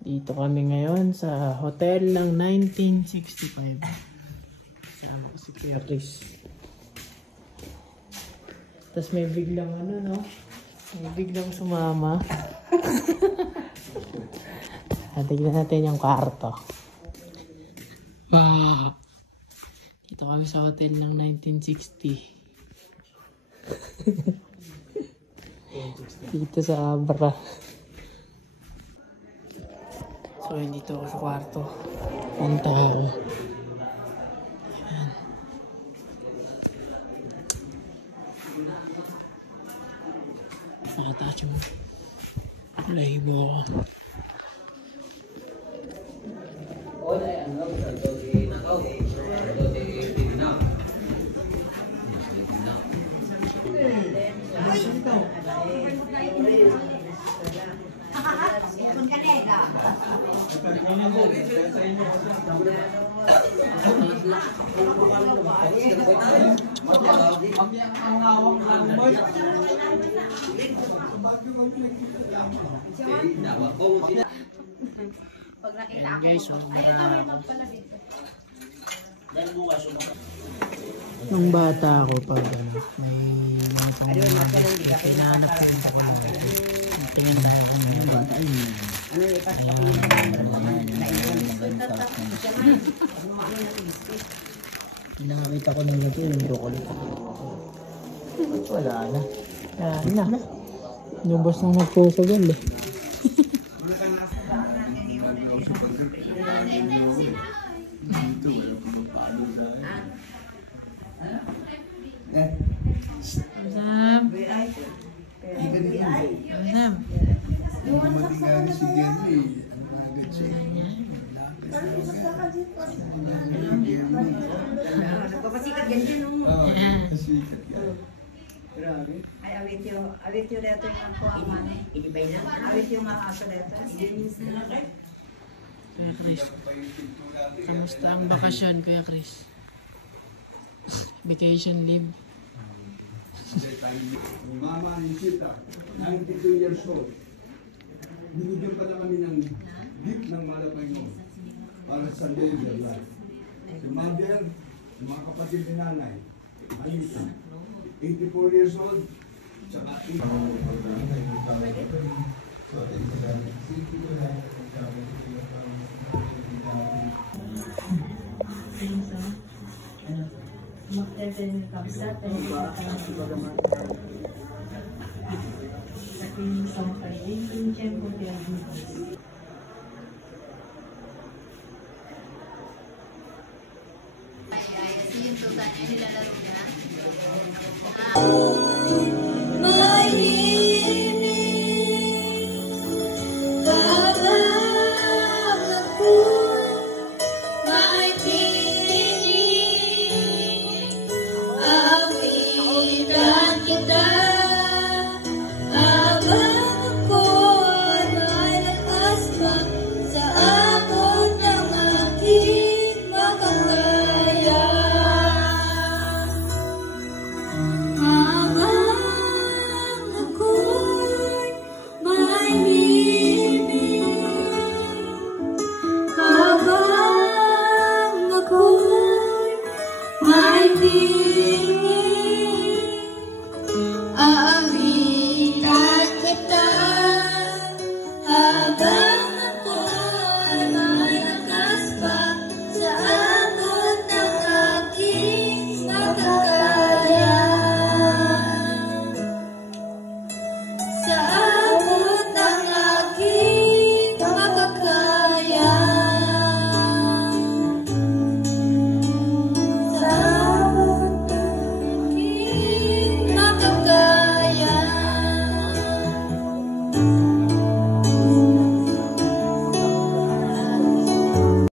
Dito kami ngayon sa hotel ng 1965. Kasama ko si Kuya Chris. Tapos may biglang ano, no? May biglang sumama. Tignan natin yung kwarto. Wow! Dito kami sa hotel ng 1960. Dito sa Abra. So, dito ako sa kwarto. Punta ako. Ayan. Nakataas yung lahibo ko. Ayan guys, nung bata ako pag may mga hinahanap ko sa kanila. Tingin dahil ang mga bata yun. Nakakita ko nung natin yung broccoli. Wala na. Yan na. Lubos nang nagpusagal eh. Nagpapasikat ganyan mo. Ay, awit yung reto yung ako aman. Ilibay na. Awit yung mga aso reto. Kuya Chris, kamusta ang bakasyon, Kuya Chris? Vacation leave. Mama Nikita, 92 years old. Binigyan pa na kami ng gift ng malapay mo para sa laser life. Si mother, mga kapatid ni nanay, Alita, 84 years old, tsaka yung tutan niya nilalaro niya.